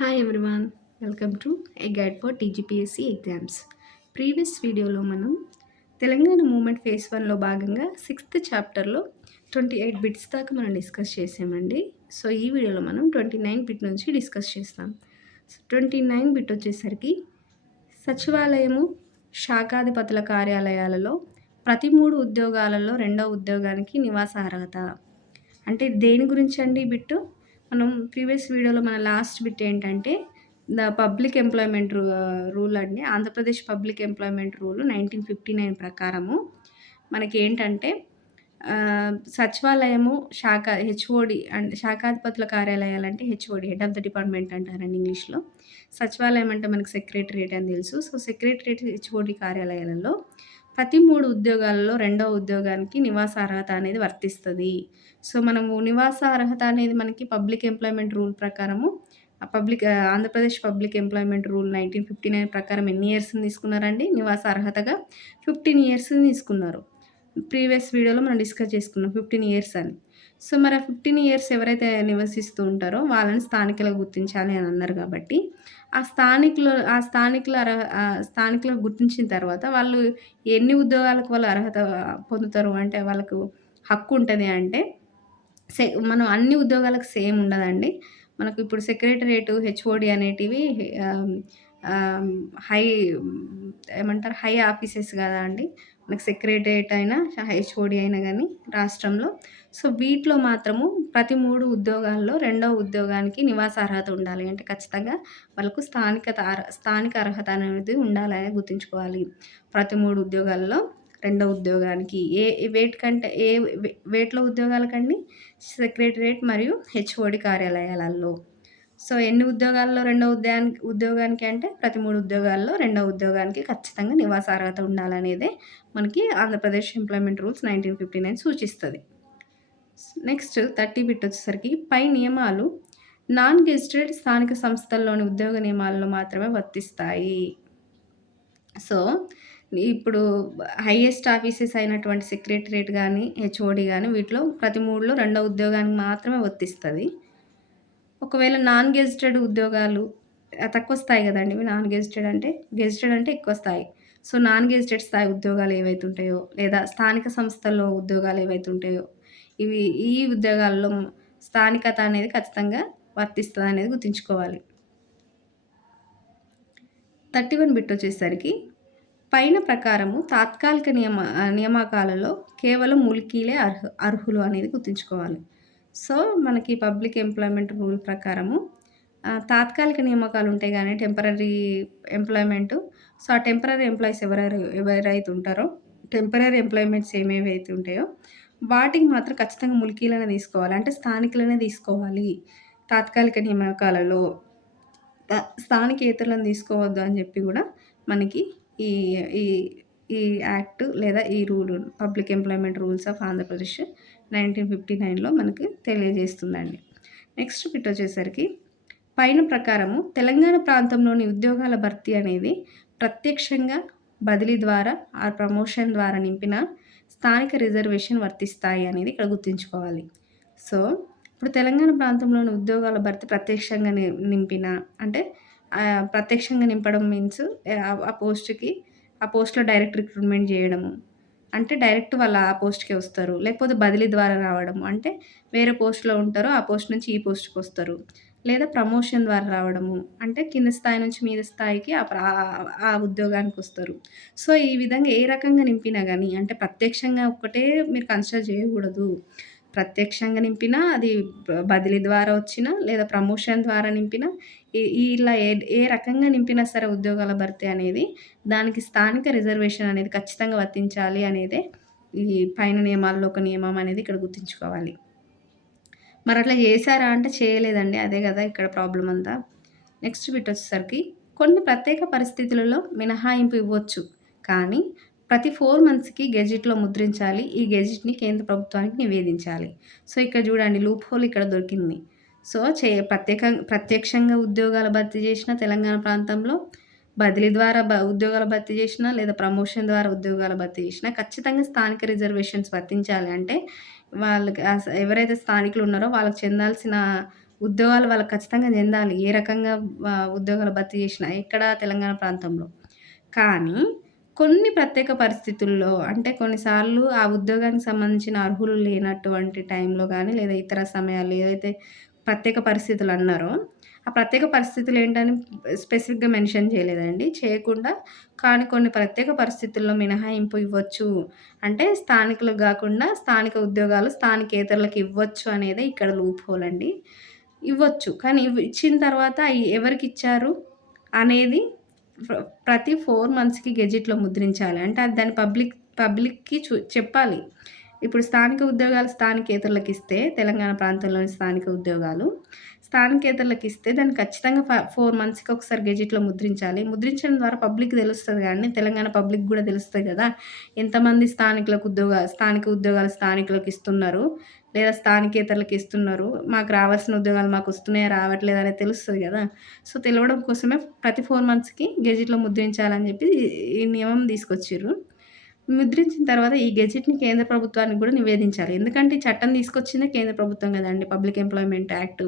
Hi everyone, welcome to A guide for TGPSC exams. Previous వీడియోలో మనం Telangana moment phase 1లో భాగంగా 6th చాప్టర్లో 28 bits దాకా మనం డిస్కస్ చేసామండి. సో ఈ వీడియోలో మనం 29 బిట్ నుంచి డిస్కస్ చేస్తాం. సో 29 బిట్ వచ్చేసరికి సచివాలయము, శాఖాధిపతుల కార్యాలయాలలో ప్రతి 3 ఉద్యోగాలలో రెండో ఉద్యోగానికి నివాస అర్హత. అంటే దేని గురించి అండి ఈ బిట్టు? మనం ప్రీవియస్ వీడియోలో మన లాస్ట్ బిట్ ఏంటంటే పబ్లిక్ ఎంప్లాయ్‌మెంట్ రూల్ అండి. ఆంధ్రప్రదేశ్ పబ్లిక్ ఎంప్లాయ్‌మెంట్ రూల్ 1959 ప్రకారము మనకేంటంటే సచివాలయము, HOD and శాఖాధిపతుల కార్యాలయాలంటే HOD, head of the department అంటారండి ఇంగ్లీష్‌లో. సచివాలయం అంటే మనకు సెక్రటేరియట్ అని తెలుసు. సో సెక్రటేరియట్, హెచ్ఓడి కార్యాలయాలలో ప్రతి 3 ఉద్యోగాలలో రెండో ఉద్యోగానికి నివాస అర్హత అనేది వర్తిస్తది. సో మనము నివాస అర్హత అనేది మనకి పబ్లిక్ ఎంప్లాయ్‌మెంట్ రూల్ ప్రకారము ఆంధ్రప్రదేశ్ పబ్లిక్ ఎంప్లాయ్‌మెంట్ రూల్ 1959 ప్రకారం ఎన్ని ఇయర్స్‌ని తీసుకున్నారండి నివాస అర్హతగా? 15 ఇయర్స్‌ని తీసుకున్నారు. ప్రీవియస్ వీడియోలో మనం డిస్కస్ చేసుకున్నాం 15 ఇయర్స్ అని. సో మరి ఆ 15 ఇయర్స్ ఎవరైతే నివసిస్తూ ఉంటారో వాళ్ళని స్థానికులుగా గుర్తించాలి అని అన్నారు కాబట్టి, స్థానికులుగా గుర్తించిన తర్వాత వాళ్ళు ఎన్ని ఉద్యోగాలకు వాళ్ళు అర్హత పొందుతారు అంటే వాళ్ళకు హక్కు ఉంటది అంటే మనం అన్ని ఉద్యోగాలకు సేమ్ ఉండదండి. మనకు ఇప్పుడు సెక్రటేరియట్, హెచ్ఓడి అనేటివి ఆహ్, ఆహ్, హై ఏమంటారు హై ఆఫీసెస్ గదా అండి. మనకు సెక్రటేరియట్ అయినా, హెచ్ఓడి అయినా గానీ రాష్ట్రంలో. సో వీటిలో మాత్రము ప్రతి 3 ఉద్యోగాల్లో రెండో ఉద్యోగానికి నివాస అర్హత ఉండాలి. అంటే ఖచ్చితంగా వాళ్ళకు స్థానిక అర్హత అనేది ఉండాలని గుర్తుంచుకోవాలి. ప్రతి 3 ఉద్యోగాల్లో రెండో ఉద్యోగానికి వేటిలో ఉద్యోగాలకండి? సెక్రటేరియట్ మరియు హెచ్ఓడి కార్యాలయాలలో. సో ఎన్ని ఉద్యోగాల్లో రెండో ఉద్యోగానికి అంటే ప్రతి 3 ఉద్యోగాల్లో రెండో ఉద్యోగానికి ఖచ్చితంగా నివాస అర్హత ఉండాలనేదే మనకి ఆంధ్రప్రదేశ్ ఎంప్లాయ్‌మెంట్ రూల్స్ 1959 సూచిస్తది. నెక్స్ట్ 30 బిట్ వచ్చేసరికి పై నియమాలు నాన్ గెజిటెడ్ స్థానిక సంస్థల్లోని ఉద్యోగ నియమాలలో మాత్రమే వర్తిస్తాయి. సో ఇప్పుడు హైయెస్ట్ ఆఫీసెస్ అయినటువంటి సెక్రటేరియట్ గానీ, హెచ్ఓడి గానీ వీటిలో ప్రతి 3లో రెండో ఉద్యోగానికి మాత్రమే వర్తిస్తది. ఒకవేళ నాన్ గెజిటెడ్ ఉద్యోగాలు తక్కువ స్థాయి గదండీ! ఇవి నాన్ గెజిటెడ్ అంటే. గెజిటెడ్ అంటే ఎక్కువ స్థాయి. సో నాన్ గెజిటెడ్ స్థాయి ఉద్యోగాలు ఏవైతే ఉంటాయో, లేదా స్థానిక సంస్థల్లో ఉద్యోగాలు ఏవైతే ఉంటాయో, ఈ ఉద్యోగాల్లో స్థానికత అనేది ఖచ్చితంగా వర్తిస్తదనేది గుర్తుంచుకోవాలి. 31 బిట్ వచ్చేసరికి పైన ప్రకారము తాత్కాలిక నియామకాలలో కేవలం ములికీలే అర్హులు అనేది గుర్తుంచుకోవాలి. సో మనకి పబ్లిక్ ఎంప్లాయ్‌మెంట్ రూల్ ప్రకారము తాత్కాలిక నియామకాలు ఉంటాయి గానీ టెంపరరీ ఎంప్లాయ్‌మెంటు. సో ఆ టెంపరరీ ఎంప్లాయీస్ ఎవరైతే ఉంటారో టెంపరరీ ఎంప్లాయ్‌మెంట్స్ ఏవేవైతే ఉంటాయో వాటికి మాత్రం ఖచ్చితంగా ములికీలనే తీసుకోవాలి. అంటే స్థానికులనే తీసుకోవాలి. తాత్కాలిక నియామకాలలో స్థానికేతరులను తీసుకోవద్దు అని జెప్పి గూడా మనకి ఈ ఈ ఈ యాక్ట్ లేదా ఈ rule public employment rules of Andhra Pradesh 1959లో మనకి తెలియజేస్తుందండి. నెక్స్ట్ బిట్ వచ్చేసరికి పైన ప్రకారము తెలంగాణ ప్రాంతంలోని ఉద్యోగాల భర్తీ అనేది ప్రత్యక్షంగా బదిలీ ద్వారా ప్రమోషన్ ద్వారా నింపిన స్థానిక రిజర్వేషన్ వర్తిస్తాయి అనేది ఇక్కడ గుర్తుంచుకోవాలి. సో ఇప్పుడు తెలంగాణ ప్రాంతంలోని ఉద్యోగాల భర్తీ ప్రత్యక్షంగా నింపిన అంటే ప్రత్యక్షంగా నింపడం మీన్స్ ఆ పోస్ట్‌లో డైరెక్ట్ రిక్రూట్‌మెంట్ జేయడము. అంటే డైరెక్ట్ వాళ్ళు ఆ పోస్ట్‌కే వస్తారు. లేకపోతే బదిలీ ద్వారా రావడము. అంటే వేరే పోస్ట్‌లో ఉంటారు. ఆ పోస్ట్ నుంచి ఈ పోస్ట్‌కొస్తారు. లేదా ప్రమోషన్ ద్వారా రావడము. అంటే కింద స్థాయి నుంచి మీద స్థాయికి ఆ ఉద్యోగానికొస్తారు. సో ఈ విధంగా ఏ రకంగా నింపినా గానీ అంటే ప్రత్యక్షంగా ఒక్కటే మీరు కన్సిడర్ చేయకూడదు. ప్రత్యక్షంగా నింపినా, అది బదిలీ ద్వారా వచ్చినా, లేదా ప్రమోషన్ ద్వారా నింపినా, ఇలా ఏ రకంగా నింపినా సరే ఉద్యోగాల భర్తీ అనేది దానికి స్థానిక రిజర్వేషన్ అనేది ఖచ్చితంగా వర్తించాలి అనేదే ఈ పైన నియమాల్లో ఒక నియమం అనేది ఇక్కడ గుర్తుంచుకోవాలి. మరి అట్లా చేశారా అంటే చేయలేదండి. అదే గదా ఇక్కడ ప్రాబ్లమ్ అంతా. నెక్స్ట్ బిట్ వచ్చేసరికి కొన్ని ప్రత్యేక పరిస్థితులలో మినహాయింపు ఇవ్వచ్చు. కానీ ప్రతి 4 మంత్స్‌కి గెజిట్‌లో ముద్రించాలి. ఈ గెజిట్‌ని కేంద్ర ప్రభుత్వానికి నివేదించాలి. సో ఇక్కడ చూడండి లూప్ హోల్ ఇక్కడ దొరికింది. సో ప్రత్యక్షంగా ఉద్యోగాల భర్తీ చేసిన తెలంగాణ ప్రాంతంలో బదిలీ ద్వారా ఉద్యోగాల భర్తీ చేసినా, లేదా ప్రమోషన్ ద్వారా ఉద్యోగాల భర్తీ చేసినా ఖచ్చితంగా స్థానిక రిజర్వేషన్స్ వర్తించాలి. అంటే వాళ్ళకి ఎవరైతే స్థానికులు ఉన్నారో వాళ్ళకి చెందాల్సిన ఉద్యోగాలు వాళ్ళకి ఖచ్చితంగా చెందాలి. ఏ రకంగా ఉద్యోగాలు భర్తీ చేసినా ఎక్కడ తెలంగాణ ప్రాంతంలో. కానీ కొన్ని ప్రత్యేక పరిస్థితుల్లో అంటే కొన్నిసార్లు ఆ ఉద్యోగానికి సంబంధించిన అర్హులు లేనటువంటి టైంలో గానీ, లేదా ఇతర సమయాల్లో ఏవైతే ప్రత్యేక పరిస్థితులన్నారో, ఆ ప్రత్యేక పరిస్థితులేంటని స్పెసిఫిక్‌గా మెన్షన్ చేయలేదండి. చేయకుండా కానీ కొన్ని ప్రత్యేక పరిస్థితుల్లో మినహాయింపు ఇవ్వచ్చు. అంటే స్థానికులకు గాకుండా స్థానిక ఉద్యోగాలు స్థానికేతరులకు ఇవ్వచ్చు అనేదే ఇక్కడ లూప్ హోల్ అండి. ఇవ్వచ్చు. కానీ ఇచ్చిన తర్వాత ఎవరికిచ్చారు అనేది ప్ర ప్రతి 4 మంత్స్‌కి గెజిట్‌లో ముద్రించాలి. అంటే అది దాన్ని పబ్లిక్‌కి చెప్పాలి. ఇప్పుడు స్థానిక ఉద్యోగాలు స్థానికేతరులకిస్తే తెలంగాణ ప్రాంతంలోని స్థానిక ఉద్యోగాలు స్థానికేతరులకిస్తే దాన్ని ఖచ్చితంగా 4 మంత్స్‌కి ఒకసారి గెజిట్‌లో ముద్రించాలి. ముద్రించడం ద్వారా పబ్లిక్‌కి తెలుస్తది గానీ తెలంగాణ పబ్లిక్ గూడా తెలుస్తది గదా! ఎంతమంది స్థానిక ఉద్యోగాలు స్థానికులకిస్తున్నారు. లేదా స్థానికేతరులకు ఇస్తున్నారు. మాకు రావాల్సిన ఉద్యోగాలు మాకొస్తున్నాయా? రావట్లేదా? అనేది తెలుస్తది గదా! సో, తెలవడం కోసమే ప్రతి 4 మంత్స్‌కి గెజిట్‌లో ముద్రించాలని జెప్పి ఈ నియమం తీసుకొచ్చిర్రు. ముద్రించిన తర్వాత ఈ గెజిట్‌ని కేంద్ర ప్రభుత్వానికి గూడా నివేదించాలి. ఎందుకంటే ఈ చట్టం తీసుకొచ్చిందే కేంద్ర ప్రభుత్వం గదండీ! Public employment act.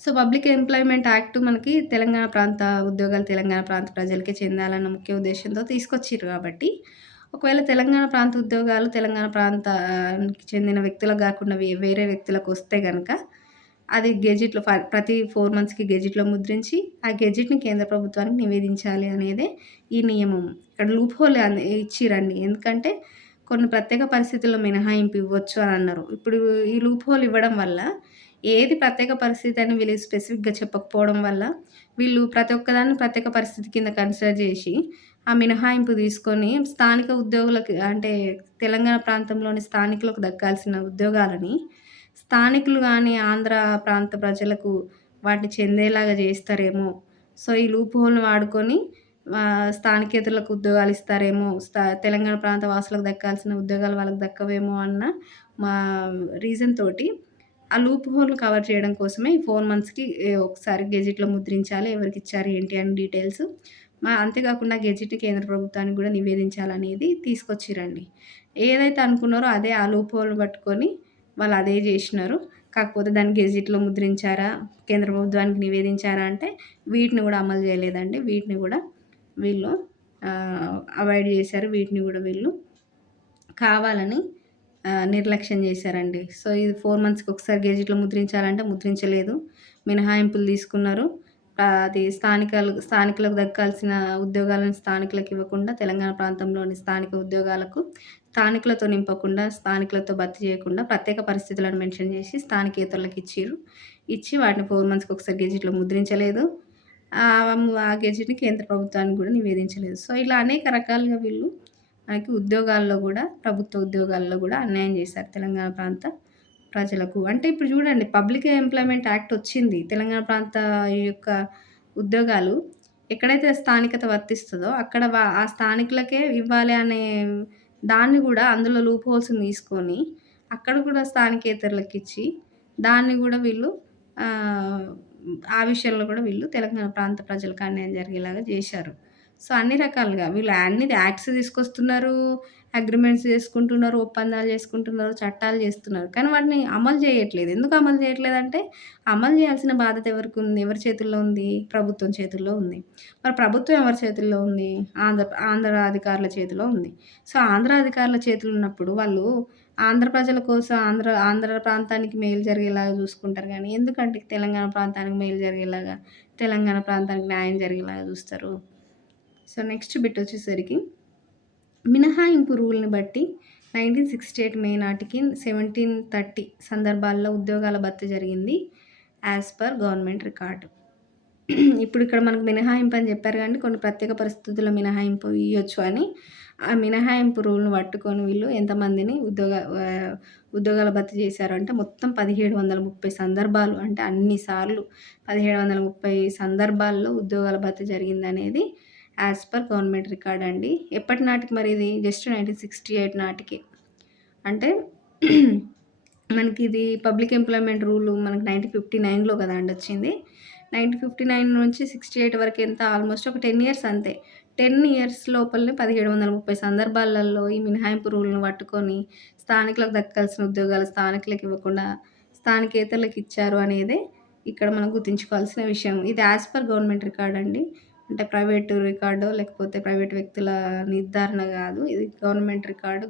So, public employment act మనకి తెలంగాణ ప్రాంత ఉద్యోగాలు తెలంగాణ ప్రాంత ప్రజలకే చెందాలన్న ముఖ్య ఉద్దేశ్యంతో తీసుకొచ్చిర్రు గాబట్టి, ఒకవేళ తెలంగాణ ప్రాంత ఉద్యోగాలు తెలంగాణ ప్రాంతానికి చెందిన వ్యక్తులకు గాకుండా వేరే వ్యక్తులకొస్తే గనక, అది గెజిట్‌లో ప్రతి 4 మంత్స్‌కి గెజిట్‌లో ముద్రించి, ఆ గెజిట్‌ని కేంద్ర ప్రభుత్వానికి నివేదించాలి అనేదే ఈ నియమం. ఇక్కడ లూప్ హోల్ ఇచ్చిర్రండి. ఎందుకంటే, కొన్ని ప్రత్యేక పరిస్థితుల్లో మినహాయింపు ఇవ్వచ్చు అని అన్నారు. ఇప్పుడు ఈ లూప్ హోల్ ఇవ్వడం వల్ల ఏది ప్రత్యేక పరిస్థితి అని వీళ్ళు స్పెసిఫిక్‌గా చెప్పకపోవడం వల్ల, వీళ్ళు ప్రతి ఒక్కదాన్ని ప్రత్యేక పరిస్థితి కింద కన్సిడర్ జేసి, ఆ మినహాయింపు తీసుకొని స్థానిక ఉద్యోగులకి అంటే తెలంగాణ ప్రాంతంలోని స్థానికులకు దక్కాల్సిన ఉద్యోగాలని, స్థానికులు గాని ఆంధ్ర ప్రాంత ప్రజలకు వాటిని చెందేలాగా జేస్తారేమో! సో, ఈ లూప్ హోల్‌ని వాడుకొని స్థానికేతరులకు ఉద్యోగాలు ఇస్తారేమో! తెలంగాణ ప్రాంత వాసులకు దక్కాల్సిన ఉద్యోగాలు వాళ్ళకి దక్కవేమో అన్న మా రీజన్ తోటి ఆ లూప్ హోల్‌ని కవర్ చేయడం కోసమే ఈ 4 మంత్స్‌కి ఒకసారి గెజిట్‌లో ముద్రించాలి. ఎవరికిచ్చారు ఏంటి అని డీటెయిల్స్. అంతేకాకుండా గెజిట్‌ని కేంద్ర ప్రభుత్వానికి గూడా నివేదించాలనేది తీసుకొచ్చిర్రండి. ఏదైతే అనుకున్నారో అదే ఆ లూప్ హోల్‌ని పట్టుకొని వాళ్ళు అదే జేషినారు. కాకపోతే దాన్ని గెజిట్‌లో ముద్రించారా? కేంద్ర ప్రభుత్వానికి నివేదించారా? అంటే వీటిని గూడా అమలు జేయలేదండి. వీటిని గూడా వీళ్ళు అవాయిడ్ జేశారు. వీటిని గూడా వీళ్ళు కావాలని నిర్లక్ష్యం చేశారండి. సో, ఇది 4 మంత్స్‌కి ఒకసారి గెజిట్‌లో ముద్రించాలంటే ముద్రించలేదు. మినహాయింపులు తీసుకున్నారు. అది స్థానికులకు దక్కాల్సిన ఉద్యోగాలను స్థానికులకు ఇవ్వకుండా తెలంగాణ ప్రాంతంలోని స్థానిక ఉద్యోగాలకు స్థానికులతో నింపకుండా, స్థానికులతో భర్తీ చేయకుండా ప్రత్యేక పరిస్థితులను మెన్షన్ చేసి స్థానికేతరులకు ఇచ్చిర్రు. ఇచ్చి వాటిని 4 మంత్స్‌కి ఒకసారి గెజిట్‌లో ముద్రించలేదు. ఆ గెజిట్‌ని కేంద్ర ప్రభుత్వానికి కూడా నివేదించలేదు. సో, ఇలా అనేక రకాలుగా వీళ్ళు మనకి ఉద్యోగాల్లో గూడా, ప్రభుత్వ ఉద్యోగాల్లో గూడా అన్యాయం చేశారు తెలంగాణ ప్రాంత ప్రజలకు. అంటే ఇప్పుడు చూడండి పబ్లిక్ ఎంప్లాయ్‌మెంట్ యాక్ట్ వచ్చింది. తెలంగాణ ప్రాంత యొక్క ఉద్యోగాలు ఎక్కడైతే స్థానికత వర్తిస్తదో అక్కడ ఆ స్థానికులకే ఇవ్వాలి అనే దాన్ని గూడా అందులో లూప్ హోల్స్‌ని తీసుకొని అక్కడ కూడా స్థానికేతరులకిచ్చి దాన్ని గూడా వీళ్ళు ఆహ్, ఆ విషయంలో గూడా వీళ్ళు తెలంగాణ ప్రాంత ప్రజలకు అన్యాయం జరిగేలాగా జేశారు. సో, అన్ని రకాలుగా వీళ్ళు అన్ని యాక్ట్స్ తీసుకొస్తున్నారు, అగ్రీమెంట్స్ చేసుకుంటున్నారు, ఒప్పందాలు చేసుకుంటున్నారు, చట్టాలు చేస్తున్నారు. కానీ వాటిని అమలు చేయట్లేదు. ఎందుకు అమలు చేయట్లేదంటే, అమలు చేయాల్సిన బాధ్యత ఎవరికుంది? ఎవరి చేతుల్లో ఉంది? ప్రభుత్వం చేతుల్లో ఉంది. మరి ప్రభుత్వం ఎవరి చేతుల్లో ఉంది? ఆంధ్ర అధికారుల చేతిలో ఉంది. సో, ఆంధ్ర అధికారుల చేతులో ఉన్నప్పుడు వాళ్ళు ఆంధ్ర ప్రజల కోసం ఆంధ్ర ప్రాంతానికి మేలు జరిగేలాగా చూసుకుంటారు గానీ, ఎందుకంటే తెలంగాణ ప్రాంతానికి మేలు జరిగేలాగా, తెలంగాణ ప్రాంతానికి న్యాయం జరిగేలాగా చూస్తారు? సో, నెక్స్ట్ బిట్ వచ్చేసరికి మినహాయింపు రూల్‌ని బట్టి 1968 మే నాటికి 1730 సందర్భాల్లో ఉద్యోగాల భర్తీ జరిగింది. As per government record. ఇప్పుడు ఇక్కడ మనకు మినహాయింపు అని చెప్పారు గానీ, కొన్ని ప్రత్యేక పరిస్థితుల్లో మినహాయింపు ఇయ్యొచ్చు అని. ఆ మినహాయింపు రూల్‌ని పట్టుకొని వీళ్ళు ఎంతమందిని ఉద్యోగాల భర్తీ చేశారు అంటే మొత్తం 1730 సందర్భాలు అంటే అన్ని సార్లు 1730 సందర్భాల్లో ఉద్యోగాల భర్తీ జరిగిందనేది యాస్ పర్ గవర్నమెంట్ రికార్డ్ అండి. ఎప్పటి నాటికి మరి ఇది? జస్ట్ 1968 నాటికి. అంటే మనకిది పబ్లిక్ ఎంప్లాయ్‌మెంట్ రూలు మనకి 1959లో కదండీ వచ్చింది. 1959 నుంచి 68 వరకు ఎంత ఆల్మోస్ట్ ఒక 10 ఇయర్స్ అంతే. 10 ఇయర్స్ లోపలనే 1730 సందర్భాలలో ఈ మినహాయింపు రూల్‌ని పట్టుకొని స్థానికులకు దక్కాల్సిన ఉద్యోగాలు స్థానికులకు ఇవ్వకుండా స్థానికేతరులకు ఇచ్చారు అనేదే ఇక్కడ మనం గుర్తుంచుకోవాల్సిన విషయం. ఇది యాజ్ పర్ గవర్నమెంట్ రికార్డ్ అండి. అంటే ప్రైవేట్ రికార్డో లేకపోతే ప్రైవేట్ వ్యక్తుల నిర్ధారణ కాదు. ఇది గవర్నమెంట్ రికార్డు.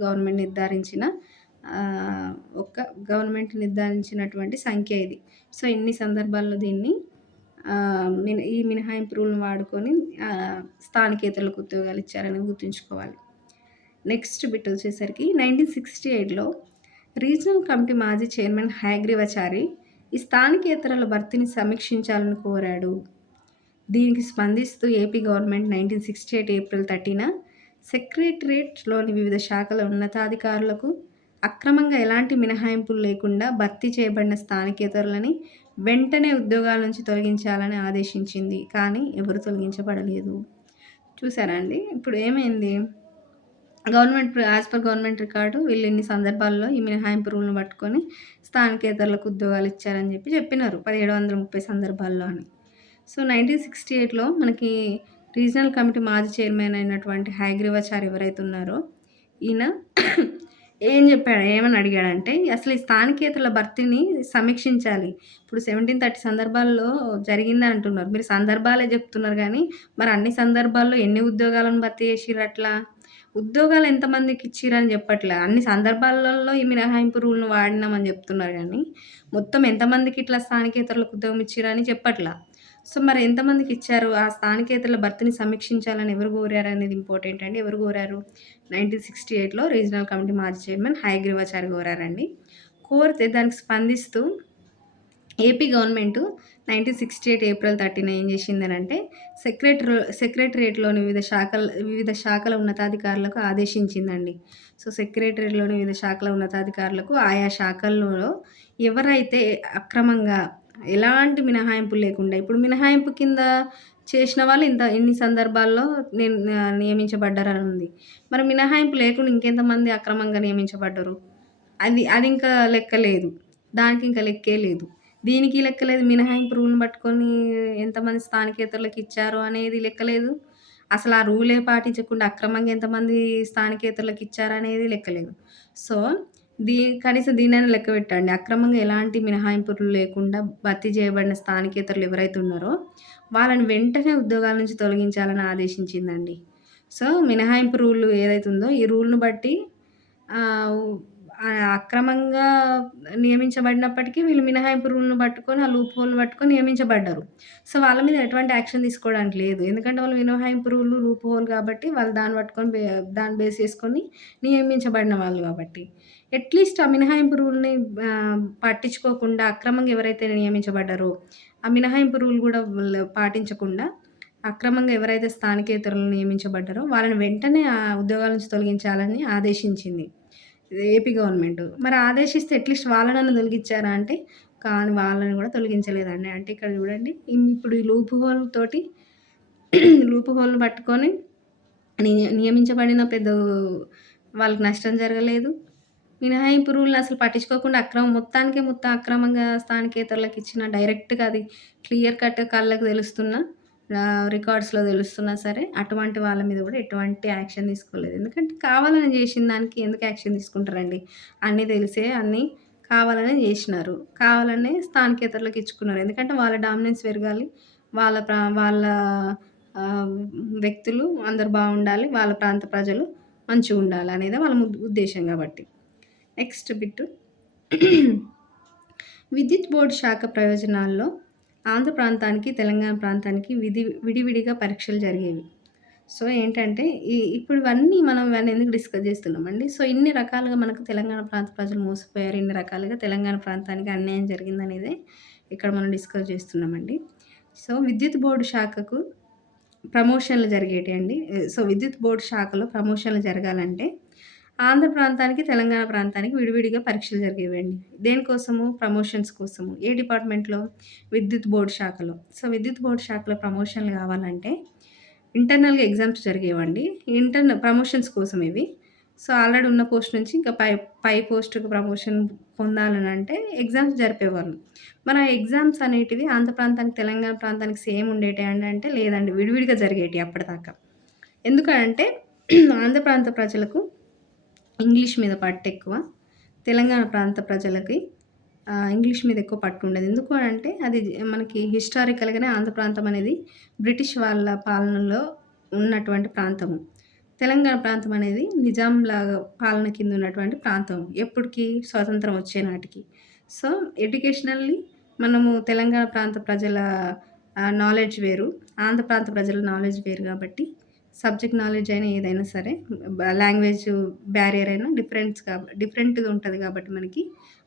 గవర్నమెంట్ నిర్ధారించినటువంటి సంఖ్య ఇది. సో, ఇన్ని సందర్భాల్లో దీన్ని ఈ మినహాయింపు రూల్‌ని వాడుకొని స్థానికేతరులకు ఉద్యోగాలు ఇచ్చారని గుర్తుంచుకోవాలి. నెక్స్ట్ బిట్ వచ్చేసరికి 1968లో రీజనల్ కమిటీ మాజీ చైర్మన్ హయగ్రీవాచారి ఈ స్థానికేతరుల భర్తీని సమీక్షించాలని కోరాడు. దీనికి స్పందిస్తూ ఏపీ గవర్నమెంట్ 1968 ఏప్రిల్ 30న సెక్రటరేట్‌లోని వివిధ శాఖల ఉన్నతాధికారులకు అక్రమంగా ఎలాంటి మినహాయింపులు లేకుండా భర్తీ చేయబడిన స్థానికేతరులని వెంటనే ఉద్యోగాల నుంచి తొలగించాలని ఆదేశించింది. కానీ ఎవరు తొలగించబడలేదు. చూసారా అండి? ఇప్పుడు ఏమైంది? యాజ్ పర్ గవర్నమెంట్ రికార్డు వీళ్ళు ఇన్ని సందర్భాల్లో ఈ మినహాయింపు రూల్‌ని పట్టుకొని స్థానికేతరులకు ఉద్యోగాలు ఇచ్చారని చెప్పినారు 1730 సందర్భాల్లో అని. సో, 1968లో మనకి రీజనల్ కమిటీ మాజీ చైర్మన్ అయినటువంటి హయగ్రీవాచారి ఎవరైతే ఉన్నారో ఈయన ఏమని అడిగాడంటే అసలు ఈ స్థానికేతరుల భర్తీని సమీక్షించాలి. ఇప్పుడు 1730 సందర్భాల్లో జరిగిందని అంటున్నారు. మీరు సందర్భాలే చెప్తున్నారు కానీ మరి అన్ని సందర్భాల్లో ఎన్ని ఉద్యోగాలను భర్తీ చేసిర్రు అట్లా? ఉద్యోగాలు ఎంతమందికి ఇచ్చిర్రని చెప్పట్లే. అన్ని సందర్భాలలో ఈ మినహాయింపు రూల్‌ని వాడినామని చెప్తున్నారు కానీ మొత్తం ఎంతమందికి ఇట్లా స్థానికేతరులకు ఉద్యోగం ఇచ్చిర్రని చెప్పట్లా. సో, మరి ఎంతమందికి ఇచ్చారు? ఆ స్థానికేతరుల భర్తీని సమీక్షించాలని ఎవరు కోరారు అనేది ఇంపార్టెంట్ అండి. ఎవరు కోరారు? 1968లో రీజనల్ కమిటీ మాజీ చైర్మన్ హయగ్రీవాచారి కోరారండి. కోరితే దానికి స్పందిస్తూ ఏపీ గవర్నమెంటు 1968 ఏప్రిల్ 30న ఏం చేసిందనంటే సెక్రటరేట్‌లోని వివిధ శాఖల ఉన్నతాధికారులకు ఆదేశించిందండి. సో, సెక్రటరేట్‌లోని వివిధ శాఖల ఉన్నతాధికారులకు ఆయా శాఖల్లో ఎవరైతే అక్రమంగా ఎలాంటి మినహాయింపులు లేకుండా ఇప్పుడు మినహాయింపు కింద చేసిన వాళ్ళు ఇన్ని సందర్భాల్లో నియమించబడ్డారని ఉంది. మరి మినహాయింపు లేకుండా ఇంకెంతమంది అక్రమంగా నియమించబడ్డరు? అది ఇంకా లెక్క లేదు. దానికి ఇంకా లెక్కే లేదు. దీనికి లెక్కలేదు. మినహాయింపు రూల్‌ని పట్టుకొని ఎంతమంది స్థానికేతరులకు ఇచ్చారు అనేది లెక్కలేదు. అసలు ఆ రూలే పాటించకుండా అక్రమంగా ఎంతమంది స్థానికేతరులకు ఇచ్చారనేది లెక్కలేదు. సో, కనీసం దీన్నైనా లెక్క పెట్టండి. అక్రమంగా ఎలాంటి మినహాయింపులు లేకుండా భర్తీ చేయబడిన స్థానికేతరులు ఎవరైతే ఉన్నారో వాళ్ళని వెంటనే ఉద్యోగాల నుంచి తొలగించాలని ఆదేశించిందండి. సో, మినహాయింపు రూల్ ఏదైతే ఉందో ఈ రూల్‌ని బట్టి అక్రమంగా నియమించబడినప్పటికీ వీళ్ళు మినహాయింపు రూల్‌ని పట్టుకొని ఆ లూప్ హోల్‌ని పట్టుకొని నియమించబడ్డారు. సో, వాళ్ళ మీద ఎటువంటి యాక్షన్ తీసుకోవడానికి లేదు. ఎందుకంటే వాళ్ళు మినహాయింపు రూల్, లూప్ హోల్ కాబట్టి వాళ్ళు దాన్ని పట్టుకొని దాన్ని బేస్ చేసుకొని నియమించబడిన వాళ్ళు కాబట్టి. అట్‌లీస్ట్ ఆ మినహాయింపు రూల్‌ని పట్టించుకోకుండా అక్రమంగా ఎవరైతే నియమించబడ్డారో ఆ మినహాయింపు రూల్ కూడా పాటించకుండా అక్రమంగా ఎవరైతే స్థానికేతరులు నియమించబడ్డారో వాళ్ళని వెంటనే ఆ ఉద్యోగాల నుంచి తొలగించాలని ఆదేశించింది ఏపీ గవర్నమెంట్. మరి ఆదేశిస్తే అట్‌లీస్ట్ వాళ్ళనన్నా తొలగించారా అంటే కానీ వాళ్ళని కూడా తొలగించలేదండి. అంటే ఇక్కడ చూడండి ఇప్పుడు ఈ లూప్ హోల్‌ని పట్టుకొని నియమించబడిన వాళ్ళకి నష్టం జరగలేదు. మినహాయింపు రూల్‌ని అసలు పట్టించుకోకుండా మొత్తం అక్రమంగా స్థానికేతరులకు ఇచ్చిన డైరెక్ట్‌గా అది క్లియర్ కట్ కళ్ళకి తెలుస్తున్నా రికార్డ్స్‌లో తెలుస్తున్నా సరే అటువంటి వాళ్ళ మీద కూడా ఎటువంటి యాక్షన్ తీసుకోలేదు. ఎందుకంటే కావాలని చేసిన దానికి ఎందుకు యాక్షన్ తీసుకుంటారండి? అన్నీ తెలిసే అన్నీ కావాలనే చేసినారు. కావాలనే స్థానికేతరులకు ఇచ్చుకున్నారు. ఎందుకంటే వాళ్ళ డామినెన్స్ పెరగాలి. వాళ్ళ వ్యక్తులు అందరూ బాగుండాలి. వాళ్ళ ప్రాంత ప్రజలు మంచిగుండాలి అనేదే వాళ్ళ ఉద్దేశం కాబట్టి. నెక్స్ట్ బిట్ విద్యుత్ బోర్డు శాఖ ప్రయోజనాల్లో ఆంధ్ర ప్రాంతానికి, తెలంగాణ ప్రాంతానికి విడివిడిగా పరీక్షలు జరిగేవి. సో, ఏంటంటే ఇప్పుడు ఇవన్నీ ఎందుకు డిస్కస్ చేస్తున్నామండి. సో, ఇన్ని రకాలుగా మనకు తెలంగాణ ప్రాంత ప్రజలు మోసపోయారు. ఇన్ని రకాలుగా తెలంగాణ ప్రాంతానికి అన్యాయం జరిగిందనేదే ఇక్కడ మనం డిస్కస్ చేస్తున్నామండి. సో, విద్యుత్ బోర్డు శాఖకు ప్రమోషన్లు జరిగేటియండి. సో, విద్యుత్ బోర్డు శాఖలో ప్రమోషన్లు జరగాలంటే ఆంధ్ర ప్రాంతానికి, తెలంగాణ ప్రాంతానికి విడివిడిగా పరీక్షలు జరిగేవండి. దేనికోసము? ప్రమోషన్స్ కోసము. ఏ డిపార్ట్మెంట్‌లో? విద్యుత్ బోర్డు శాఖలో. సో, విద్యుత్ బోర్డు శాఖలో ప్రమోషన్లు కావాలంటే ఇంటర్నల్‌గా ఎగ్జామ్స్ జరిగేవండి. ప్రమోషన్స్ కోసం ఇవి. సో, ఆల్రెడీ ఉన్న పోస్ట్ నుంచి ఇంకా పై పోస్ట్‌కి ప్రమోషన్ పొందాలనంటే ఎగ్జామ్స్ జరిపేవాళ్ళు. మరి ఆ ఎగ్జామ్స్ అనేటివి ఆంధ్ర ప్రాంతానికి, తెలంగాణ ప్రాంతానికి సేమ్ ఉండేటియండి అంటే లేదండి. విడివిడిగా జరిగేటియి అప్పటిదాకా. ఎందుకనంటే ఆంధ్ర ప్రాంత ప్రజలకు ఇంగ్లీష్ మీద పట్టెక్కువ. తెలంగాణ ప్రాంత ప్రజలకి ఇంగ్లీష్ మీద ఎక్కువ పట్టు ఉండేది. ఎందుకు అనంటే అది మనకి హిస్టారికల్‌గానే ఆంధ్ర ప్రాంతం అనేది బ్రిటిష్ వాళ్ళ పాలనలో ఉన్నటువంటి ప్రాంతము. తెలంగాణ ప్రాంతం అనేది నిజాంలాగా పాలన కింద ఉన్నటువంటి ప్రాంతం. ఎప్పటికి? స్వాతంత్రం వచ్చే నాటికి. సో, ఎడ్యుకేషనల్లీ మనము తెలంగాణ ప్రాంత ప్రజల నాలెడ్జ్ వేరు. ఆంధ్ర ప్రాంత ప్రజల నాలెడ్జ్ వేరు గాబట్టి, సబ్జెక్ట్ నాలెడ్జ్ అయినా ఏదైనా సరే లాంగ్వేజ్ బ్యారియర్ అయినా డిఫరెంట్‌గా ఉంటది గాబట్టి మనకి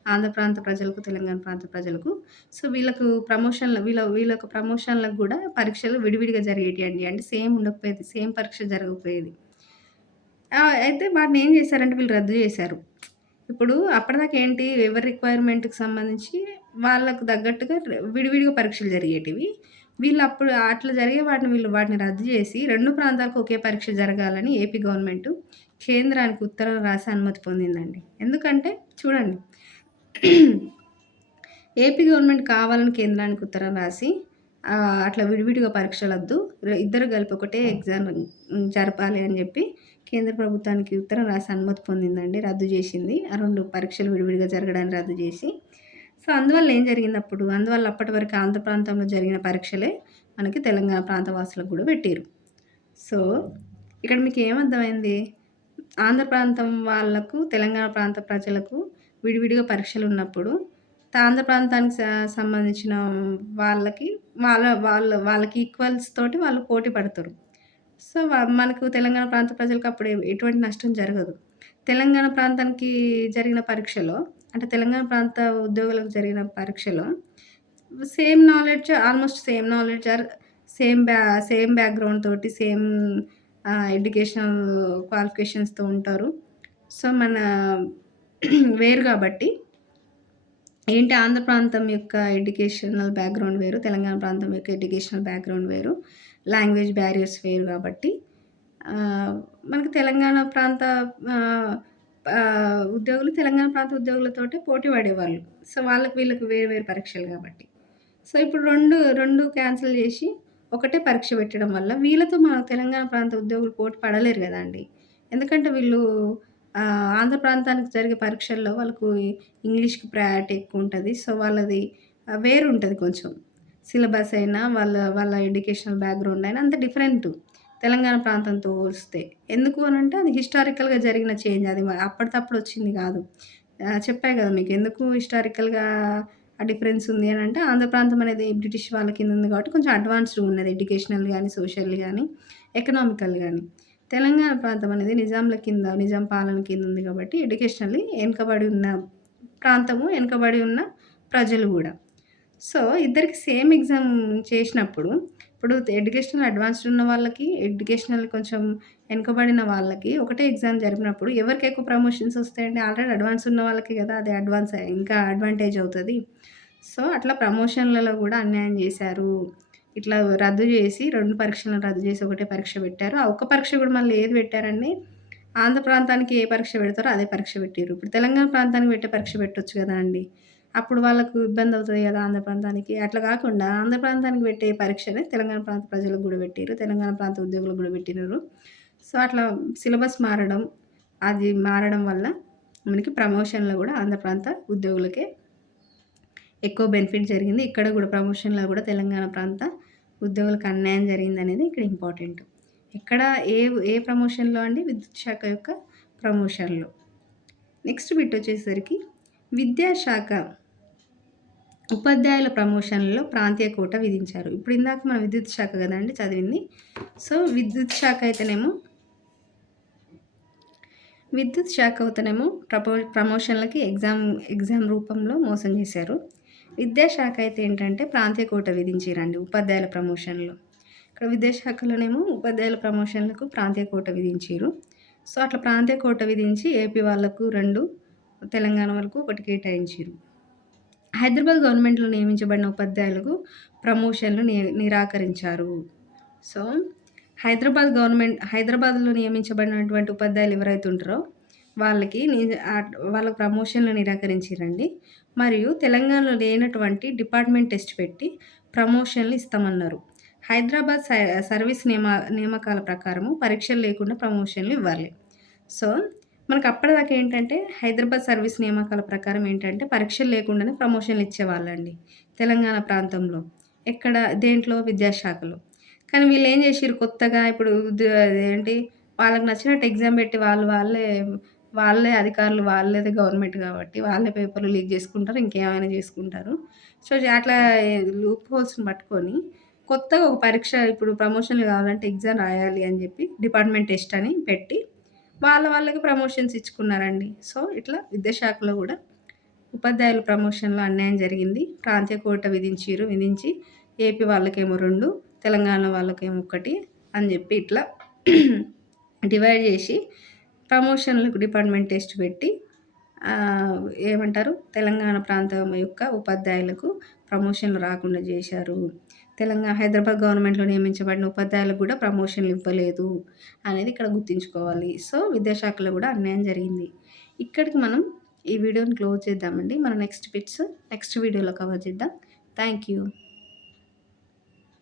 ఆంధ్ర ప్రాంత ప్రజలకు, తెలంగాణ ప్రాంత ప్రజలకు. సో, వీళ్ళకు వీళ్ళకు ప్రమోషన్‌లకు గూడా పరీక్షలు విడివిడిగా జరిగేటియండి. అంటే సేమ్ ఉండకపోయేది. సేమ్ పరీక్ష జరగకపోయేది. అయితే వాటినేం జేశారంటే వీళ్ళు రద్దు జేశారు. ఇప్పుడు అప్పటిదాకా ఏంటి ఎవరి రిక్వైర్మెంట్‌కి సంబంధించి వాళ్ళకు తగ్గట్టుగా విడివిడిగా పరీక్షలు జరిగేటివి. వీళ్ళప్పుడు అట్లా జరిగే వాటిని రద్దు జేసి 2 ప్రాంతాలకు ఒకే పరీక్ష జరగాలని ఏపీ గవర్నమెంటు కేంద్రానికి ఉత్తరం రాసి అనుమతి పొందిందండి. ఎందుకంటే చూడండి ఏపీ గవర్నమెంట్ కావాలని కేంద్రానికి ఉత్తరం రాసి అట్లా విడివిడిగా పరీక్షలొద్దు. ఇద్దరు కలిపి ఒకటే ఎగ్జామ్ జరపాలి అని జెప్పి కేంద్ర ప్రభుత్వానికి ఉత్తరం రాసి అనుమతి పొందిందండి. రద్దు జేసింది. ఆ 2 పరీక్షలు విడివిడిగా జరగడాన్ని రద్దు జేసి. సో, అందువల్ల ఏం జరిగిందప్పుడు? అందువల్ల అప్పటి వరకు ఆంధ్ర ప్రాంతంలో జరిగిన పరీక్షలే మనకి తెలంగాణ ప్రాంత వాసులకు గూడా పెట్టిర్రు. సో, ఇక్కడ మీకేమర్థమైంది? ఆంధ్ర ప్రాంతం వాళ్ళకు, తెలంగాణ ప్రాంత ప్రజలకు విడివిడిగా పరీక్షలున్నప్పుడు ఆంధ్ర ప్రాంతానికి సంబంధించిన వాళ్ళకి వాళ్ళకి ఈక్వల్స్ తోటి వాళ్ళు పోటీ పడతారు. సో, మనకు తెలంగాణ ప్రాంత ప్రజలకు అప్పుడు ఎటువంటి నష్టం జరగదు. తెలంగాణ ప్రాంతానికి జరిగిన పరీక్షలో అంటే తెలంగాణ ప్రాంత ఉద్యోగులకు జరిగిన పరీక్షలో almost same knowledge or same background తోటి ఎడ్యుకేషనల్ క్వాలిఫికేషన్స్‌తో ఉంటారు. సో, మన వేరు గాబట్టి ఆంధ్ర ప్రాంతం యొక్క ఎడ్యుకేషనల్ బ్యాక్‌గ్రౌండ్ వేరు. తెలంగాణ ప్రాంతం యొక్క ఎడ్యుకేషనల్ బ్యాక్‌గ్రౌండ్ వేరు. లాంగ్వేజ్ బ్యారియర్స్ వేరు గాబట్టి మనకు తెలంగాణ ప్రాంత ఉద్యోగులు తెలంగాణ ప్రాంత ఉద్యోగులతోటే పోటీ పడేవాళ్ళు. సో, వీళ్ళకి వేరు వేరు పరీక్షలు గాబట్టి. సో, ఇప్పుడు 2 క్యాన్సిల్ జేసి ఒకటే పరీక్ష పెట్టడం వల్ల వీళ్ళతో మన తెలంగాణ ప్రాంత ఉద్యోగులు పోటీ పడలేరు గదండీ! ఎందుకంటే వీళ్ళు ఆంధ్ర ప్రాంతానికి జరిగే పరీక్షల్లో వాళ్ళకు ఇంగ్లీష్‌కి ప్రయారిటీ ఎక్కువుంటది. సో, వాళ్ళది వేరుంటది కొంచెం. సిలబస్ అయినా, వాళ్ళ ఎడ్యుకేషనల్ బ్యాక్‌గ్రౌండ్ అయినా అంతా డిఫరెంటు. తెలంగాణ ప్రాంతంతో పోలిస్తే. ఎందుకు అనంటే అది హిస్టారికల్‌గా జరిగిన చేంజ్. అది అప్పటిదప్పుడు వచ్చింది గాదు. చెప్పా గదా మీకు ఎందుకు హిస్టారికల్‌గా ఆ డిఫరెన్స్ ఉంది అనంటే ఆంధ్ర ప్రాంతం అనేది బ్రిటిష్ వాళ్ళ కింద ఉంది కాబట్టి కొంచెం అడ్వాన్స్‌డ్‌గా ఉన్నది. ఎడ్యుకేషనల్ గానీ, సోషల్ గానీ, ఎకనామికల్ గానీ. తెలంగాణ ప్రాంతం అనేది నిజాం పాలన కింద ఉంది కాబట్టి ఎడ్యుకేషనల్లీ వెనకబడి ఉన్న ప్రాంతము, వెనకబడి ఉన్న ప్రజలు గూడా. సో, ఇద్దరికి సేమ్ ఎగ్జామ్ చేసినప్పుడు ఇప్పుడు ఎడ్యుకేషనల్ అడ్వాన్స్డ్ ఉన్న వాళ్ళకి, ఎడ్యుకేషనల్ కొంచెం వెనకబడిన వాళ్ళకి ఒకటే ఎగ్జామ్ జరిపినప్పుడు ఎవరికి ఎక్కువ ప్రమోషన్స్ వస్తాయండి? ఆల్రెడీ అడ్వాన్స్ ఉన్న వాళ్ళకే గదా! అది ఇంకా అడ్వాంటేజ్ అవుతది. సో, అట్లా ప్రమోషన్‌లలో గూడా అన్యాయం జేశారు. ఇట్లా రద్దు జేసి 2 పరీక్షలను రద్దు జేసి ఒకటే పరీక్ష పెట్టారు. ఆ ఒక్క పరీక్ష గూడా మళ్ళీ ఏది పెట్టారండి? ఆంధ్ర ప్రాంతానికి ఏ పరీక్ష పెడతారో అదే పరీక్ష పెట్టిర్రు. ఇప్పుడు తెలంగాణ ప్రాంతానికి పెట్టే పరీక్ష పెట్టొచ్చు గదా అండీ! అప్పుడు వాళ్ళకు ఇబ్బందవుతది గదా! ఆంధ్ర ప్రాంతానికి. అట్లా గాకుండా ఆంధ్ర ప్రాంతానికి పెట్టే పరీక్షనే తెలంగాణ ప్రాంత ప్రజలకు గూడా పెట్టిర్రు. తెలంగాణ ప్రాంత ఉద్యోగులకు గూడా పెట్టినారు. సో, అట్లా సిలబస్ మారడం వల్ల మనకి ప్రమోషన్‌లో గూడా ఆంధ్ర ప్రాంత ఉద్యోగులకే ఎక్కువ బెనిఫిట్ జరిగింది. ఇక్కడ గూడా ప్రమోషన్‌లో గూడా తెలంగాణ ప్రాంత ఉద్యోగులకు అన్యాయం జరిగిందనేది ఇక్కడ ఇంపార్టెంట్. ఎక్కడ ఏ ప్రమోషన్‌లో అండి? విద్యుత్ శాఖ యొక్క ప్రమోషన్‌లో. నెక్స్ట్ బిట్ వచ్చేసరికి విద్యాశాఖ ఉపాధ్యాయుల ప్రమోషన్‌లో ప్రాంతీయ కోటా విధించారు. ఇప్పుడు ఇందాక మనం విద్యుత్ శాఖ గదండీ చదివింది. సో, విద్యుత్ శాఖ అయితేనేమో ప్రమోషన్‌లకి ఎగ్జామ్ రూపంలో మోసం జేశారు. విద్యాశాఖ అయితే ఏంటంటే ప్రాంతీయ కోటా విధించిరండి ఉపాధ్యాయుల ప్రమోషన్‌లో. ఇక్కడ విద్యాశాఖలోనేమో ఉపాధ్యాయుల ప్రమోషన్‌లకు ప్రాంతీయ కోటా విధించిర్రు. సో, అట్లా ప్రాంతీయ కోటా విధించి ఏపీ వాళ్ళకు 2, తెలంగాణ వాళ్ళకు 1 కేటాయించిర్రు. హైదరాబాద్ గవర్నమెంట్‌లో నియమించబడిన ఉపాధ్యాయులకు ప్రమోషన్‌లు నిరాకరించారు. సో, హైదరాబాద్‌లో నియమించబడినటువంటి ఉపాధ్యాయులు ఎవరైతే ఉంటారో వాళ్ళకి ప్రమోషన్‌లు నిరాకరించిర్రండి. మరియు తెలంగాణలో లేనటువంటి డిపార్ట్‌మెంట్ టెస్ట్ పెట్టి ప్రమోషన్‌లు ఇస్తామన్నారు. హైదరాబాద్ సర్వీస్ నియామకాల ప్రకారము పరీక్షలు లేకుండా ప్రమోషన్‌లు ఇవ్వాలి. సో, మనకు అప్పటిదాకా ఏంటంటే హైదరాబాద్ సర్వీస్ నియామకాల ప్రకారం ఏంటంటే పరీక్షలు లేకుండానే ప్రమోషన్‌లు ఇచ్చేవాళ్ళండి. తెలంగాణ ప్రాంతంలో. ఎక్కడ దేంట్లో విద్యాశాఖలో. కానీ వీళ్ళేం జేషిర్రు కొత్తగా ఇప్పుడు అదేంటి వాళ్ళకి నచ్చినట్టు ఎగ్జామ్ బెట్టి వాళ్ళే అధికారులు వాళ్ళదే గవర్నమెంట్ గాబట్టి వాళ్ళే పేపర్‌లు లీక్ జేసుకుంటారు. ఇంకేమైనా జేసుకుంటారు. సో, అట్లా లూప్ హోల్స్‌ని పట్టుకొని కొత్తగా ఒక పరీక్ష ఇప్పుడు ప్రమోషన్‌లు గావాలంటే ఎగ్జామ్ రాయాలి అని జెప్పి డిపార్ట్‌మెంట్ టెస్ట్ అని పెట్టి వాళ్ళకి ప్రమోషన్స్ ఇచ్చుకున్నారండి. సో, ఇట్లా విద్యాశాఖలో గూడా ఉపాధ్యాయుల ప్రమోషన్‌లో అన్యాయం జరిగింది. ప్రాంతీయ కోటా విధించి ఏపీ వాళ్ళకేమో 2, తెలంగాణ వాళ్ళకేమో 1 అని జెప్పి ఇట్లా డివైడ్ జేసి ప్రమోషన్‌లకు డిపార్ట్‌మెంట్ టెస్ట్ పెట్టి ఏమంటారు తెలంగాణ ప్రాంతం యొక్క ఉపాధ్యాయులకు ప్రమోషన్‌లు రాకుండా జేశారు. హైదరాబాద్ గవర్నమెంట్‌లో నియమించబడిన ఉపాధ్యాయులకు గూడా ప్రమోషన్‌లు ఇవ్వలేదు అనేది ఇక్కడ గుర్తుంచుకోవాలి. సో, విద్యాశాఖలో గూడా అన్యాయం జరిగింది. ఇక్కడికి మనం ఈ వీడియోని క్లోజ్ చేద్దామండి. మన నెక్స్ట్ వీడియోలో కవర్ చేద్దాం. Thank you.